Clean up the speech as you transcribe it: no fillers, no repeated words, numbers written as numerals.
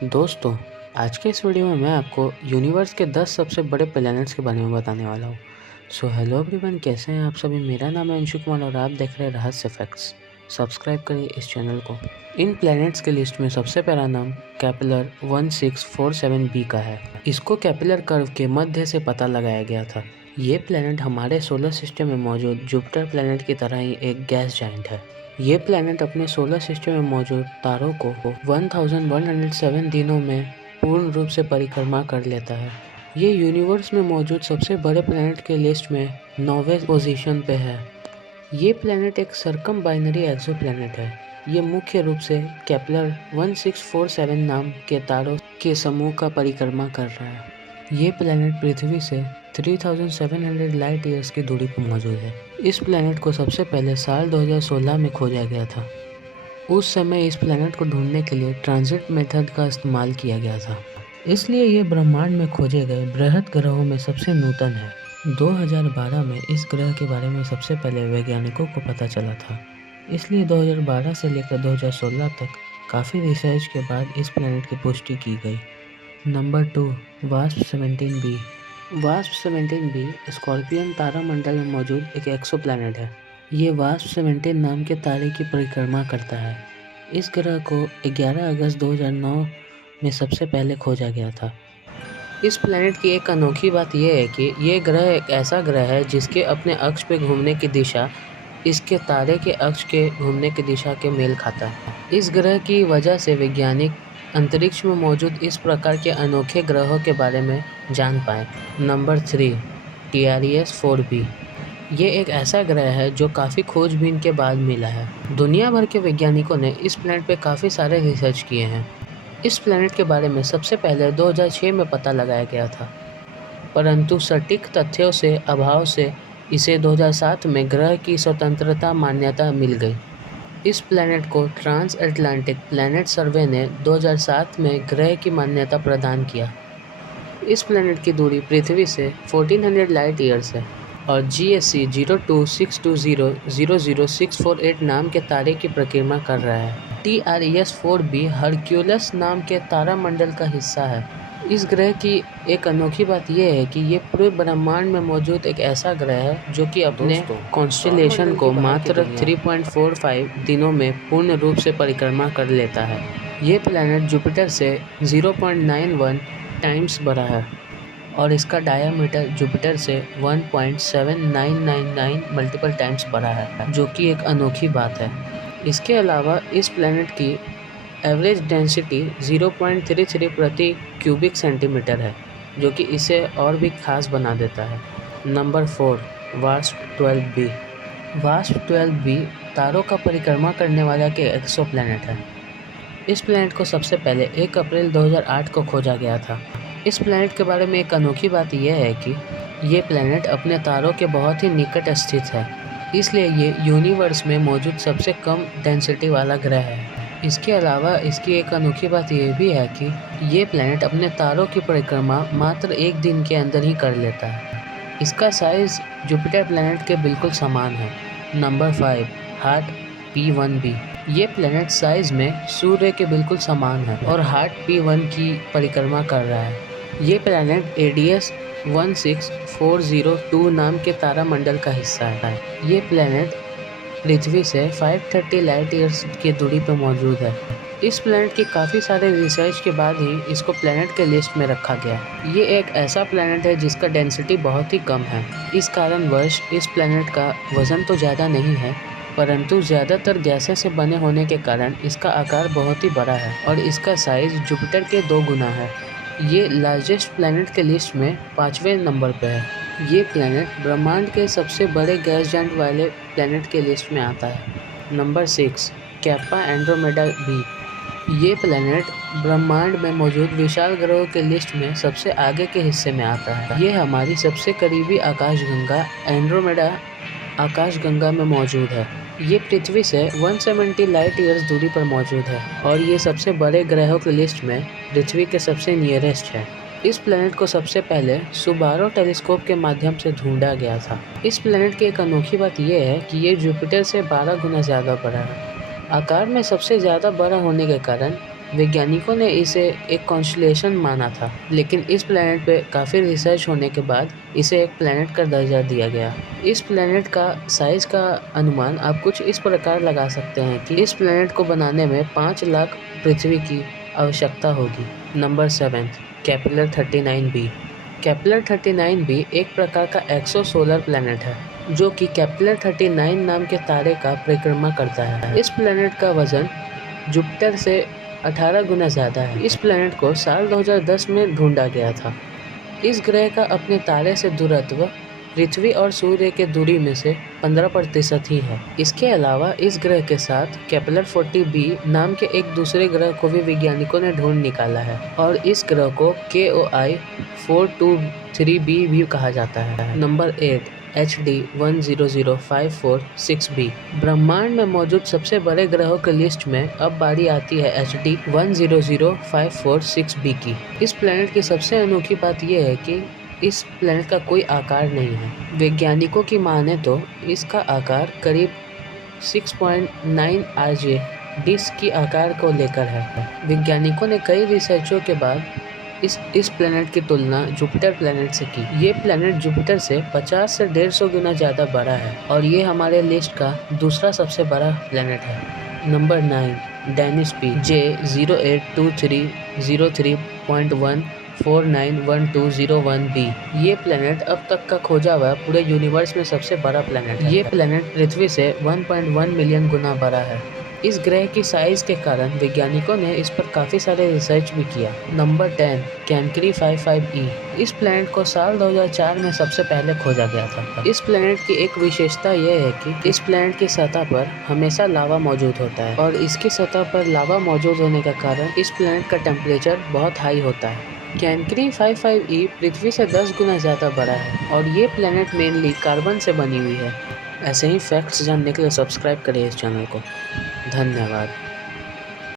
दोस्तों, आज के इस वीडियो में मैं आपको यूनिवर्स के 10 सबसे बड़े प्लैनेट्स के बारे में बताने वाला हूँ। सो हेलो एवरीवन, कैसे हैं आप सभी। मेरा नाम है अंशु कुमार और आप देख रहे हैं रहस्य फैक्ट्स। सब्सक्राइब करिए इस चैनल को। इन प्लैनेट्स के लिस्ट में सबसे पहला नाम केपलर 1647b का है। इसको केपलर कर्व के मध्य से पता लगाया गया था। ये प्लैनेट हमारे सोलर सिस्टम में मौजूद जुपिटर प्लैनेट की तरह ही एक गैस जाइंट है। ये प्लैनेट अपने सोलर सिस्टम में मौजूद तारों को 1107 दिनों में पूर्ण रूप से परिक्रमा कर लेता है। ये यूनिवर्स में मौजूद सबसे बड़े प्लैनेट के लिस्ट में 9वें पोजीशन पे है। ये प्लैनेट एक सर्कम बाइनरी एक्सोप्लैनेट है। ये मुख्य रूप से केपलर 1647 नाम के तारों के समूह का परिक्रमा कर रहा है। ये प्लैनेट पृथ्वी से 3700 लाइट ईयर्स की दूरी पर मौजूद है। इस प्लैनेट को सबसे पहले साल 2016 में खोजा गया था। उस समय इस प्लैनेट को ढूंढने के लिए ट्रांजिट मेथड का इस्तेमाल किया गया था, इसलिए ये ब्रह्मांड में खोजे गए बृहद ग्रहों में सबसे नूतन है। 2012 में इस ग्रह के बारे में सबसे पहले वैज्ञानिकों को पता चला था, इसलिए 2012 से लेकर 2016 तक काफ़ी रिसर्च के बाद इस प्लैनेट की पुष्टि की गई। Number 2, wasp 17b। Wasp 17b scorpion तारामंडल में मौजूद एक एक्सोप्लैनेट है। ये वास्प 17 नाम के तारे की परिक्रमा करता है। इस ग्रह को 11 अगस्त 2009 में सबसे पहले खोजा गया था। इस प्लैनेट की एक अनोखी बात यह है कि ये ग्रह एक ऐसा ग्रह है जिसके अपने अक्ष पे घूमने की दिशा इसके तारे के अक्ष के घूमने की दिशा के मेल खाता है। इस ग्रह की वजह से वैज्ञानिक अंतरिक्ष में मौजूद इस प्रकार के अनोखे ग्रहों के बारे में जान पाए। Number 3, TRES-4b। ये एक ऐसा ग्रह है जो काफ़ी खोजबीन के बाद मिला है। दुनिया भर के वैज्ञानिकों ने इस प्लैनेट पे काफ़ी सारे रिसर्च किए हैं। इस प्लैनेट के बारे में सबसे पहले 2006 में पता लगाया गया था, परंतु सटीक तथ्यों से अभाव से इसे 2007 में ग्रह की स्वतंत्रता मान्यता मिल गई। इस प्लैनेट को ट्रांस अटलांटिक प्लैनेट सर्वे ने 2007 में ग्रह की मान्यता प्रदान किया। इस प्लैनेट की दूरी पृथ्वी से 1400 लाइट ईयर्स है और GSC 0262000648 नाम के तारे की परिक्रमा कर रहा है। TRES-4b हरक्यूलस नाम के तारामंडल का हिस्सा है। इस ग्रह की एक अनोखी बात यह है कि ये पूरे ब्रह्मांड में मौजूद एक ऐसा ग्रह है जो कि अपने कॉन्स्टेलेशन को मात्र 3.45 दिनों में पूर्ण रूप से परिक्रमा कर लेता है। ये प्लैनेट जुपिटर से 0.91 टाइम्स बड़ा है और इसका डायामीटर जुपिटर से 1.7999 मल्टीपल टाइम्स बड़ा है, जो कि एक अनोखी बात है। इसके अलावा इस प्लैनेट की एवरेज डेंसिटी 0.33 प्रति क्यूबिक सेंटीमीटर है, जो कि इसे और भी खास बना देता है। Number 4, wasp 12b। Wasp 12b तारों का परिक्रमा करने वाला के एक्सोप्लैनेट है। इस प्लैनेट को सबसे पहले 1 अप्रैल 2008 को खोजा गया था। इस प्लैनेट के बारे में एक अनोखी बात यह है कि ये प्लैनेट अपने तारों के बहुत ही निकट स्थित है, इसलिए ये यूनिवर्स में मौजूद सबसे कम डेंसिटी वाला ग्रह है। इसके अलावा इसकी एक अनोखी बात यह भी है कि ये प्लैनेट अपने तारों की परिक्रमा मात्र 1 दिन के अंदर ही कर लेता है। इसका साइज़ जुपिटर प्लैनेट के बिल्कुल समान है। Number 5, heart P1b। ये प्लैनेट साइज़ में सूर्य के बिल्कुल समान है और हार्ट P1 की परिक्रमा कर रहा है। ये प्लैनेट ADS 16402 नाम के तारामंडल का हिस्सा है। ये प्लैनेट पृथ्वी से 530 लाइट ईयर्स की दूरी पर मौजूद है। इस प्लैनेट की काफ़ी सारे रिसर्च के बाद ही इसको प्लैनेट के लिस्ट में रखा गया। ये एक ऐसा प्लैनेट है जिसका डेंसिटी बहुत ही कम है। इस कारणवश इस प्लैनेट का वज़न तो ज़्यादा नहीं है, परंतु ज़्यादातर गैसें से बने होने के कारण इसका आकार बहुत ही बड़ा है और इसका साइज़ जुपिटर के 2 गुना है। ये लार्जेस्ट प्लैनेट के लिस्ट में 5वें नंबर पर है। ये प्लैनेट ब्रह्मांड के सबसे बड़े गैस जाइंट वाले प्लैनेट के लिस्ट में आता है। Number 6, kappa Andromeda b। ये प्लैनेट ब्रह्मांड में मौजूद विशाल ग्रहों के लिस्ट में सबसे आगे के हिस्से में आता है। ये हमारी सबसे करीबी आकाशगंगा एंड्रोमेडा आकाशगंगा में मौजूद है। ये पृथ्वी से 170 लाइट ईयर्स दूरी पर मौजूद है और ये सबसे बड़े ग्रहों की लिस्ट में पृथ्वी के सबसे नियरेस्ट है। इस प्लैनेट को सबसे पहले सुबारो टेलीस्कोप के माध्यम से ढूंढा गया था। इस प्लैनेट की एक अनोखी बात यह है कि ये जुपिटर से 12 गुना ज़्यादा बड़ा है। आकार में सबसे ज़्यादा बड़ा होने के कारण वैज्ञानिकों ने इसे एक कॉन्स्टेलेशन माना था, लेकिन इस प्लैनेट पे काफ़ी रिसर्च होने के बाद इसे एक प्लैनेट का दर्जा दिया गया। इस प्लैनेट का साइज का अनुमान आप कुछ इस प्रकार लगा सकते हैं कि इस प्लैनेट को बनाने में 5 लाख पृथ्वी की आवश्यकता होगी। Number 7, Kepler 39b। Kepler 39b एक प्रकार का एक्सोसोलर प्लैनेट है जो कि केपलर 39 नाम के तारे का परिक्रमा करता है। इस प्लैनेट का वजन जुपिटर से 18 गुना ज़्यादा है। इस प्लैनेट को साल 2010 में ढूंढा गया था। इस ग्रह का अपने तारे से दूरत्व पृथ्वी और सूर्य के दूरी में से 15% ही है। इसके अलावा इस ग्रह के साथ केपलर 40b नाम के एक दूसरे ग्रह को भी वैज्ञानिकों ने ढूंढ निकाला है और इस ग्रह को KOI 423b भी कहा जाता है। Number 8, HD 100546b। ब्रह्मांड में मौजूद सबसे बड़े ग्रहों की लिस्ट में अब बारी आती है HD 100546b की। इस प्लैनेट की सबसे अनोखी बात यह है कि इस प्लैनेट का कोई आकार नहीं है। वैज्ञानिकों की माने तो इसका आकार करीब 6.9 RJ डिस्क की आकार को लेकर है। वैज्ञानिकों ने कई रिसर्चों के बाद इस प्लैनेट की तुलना जुपिटर प्लैनेट से की। ये प्लैनेट जुपिटर से 50 से 150 गुना ज़्यादा बड़ा है और ये हमारे लिस्ट का दूसरा सबसे बड़ा प्लैनेट है। Number 9, Denis P J 082303.1491201b। ये प्लैनेट अब तक का खोजा हुआ पूरे यूनिवर्स में सबसे बड़ा प्लैनेट है। ये प्लैनेट पृथ्वी से 1.1 मिलियन गुना बड़ा है। इस ग्रह की साइज के कारण वैज्ञानिकों ने इस पर काफ़ी सारे रिसर्च भी किया। Number 10, कैनकरी 55e। इस प्लैनेट को साल 2004 में सबसे पहले खोजा गया था। इस प्लैनेट की एक विशेषता यह है कि इस प्लैनेट की सतह पर हमेशा लावा मौजूद होता है और इसकी सतह पर लावा मौजूद होने का कारण इस प्लैनेट का टेम्परेचर बहुत हाई होता है। कैनकरी 55e पृथ्वी से 10 गुना ज़्यादा बड़ा है और ये प्लैनेट मेनली कार्बन से बनी हुई है। ऐसे ही फैक्ट्स जानने के लिए सब्सक्राइब करिए इस चैनल को। धन्यवाद।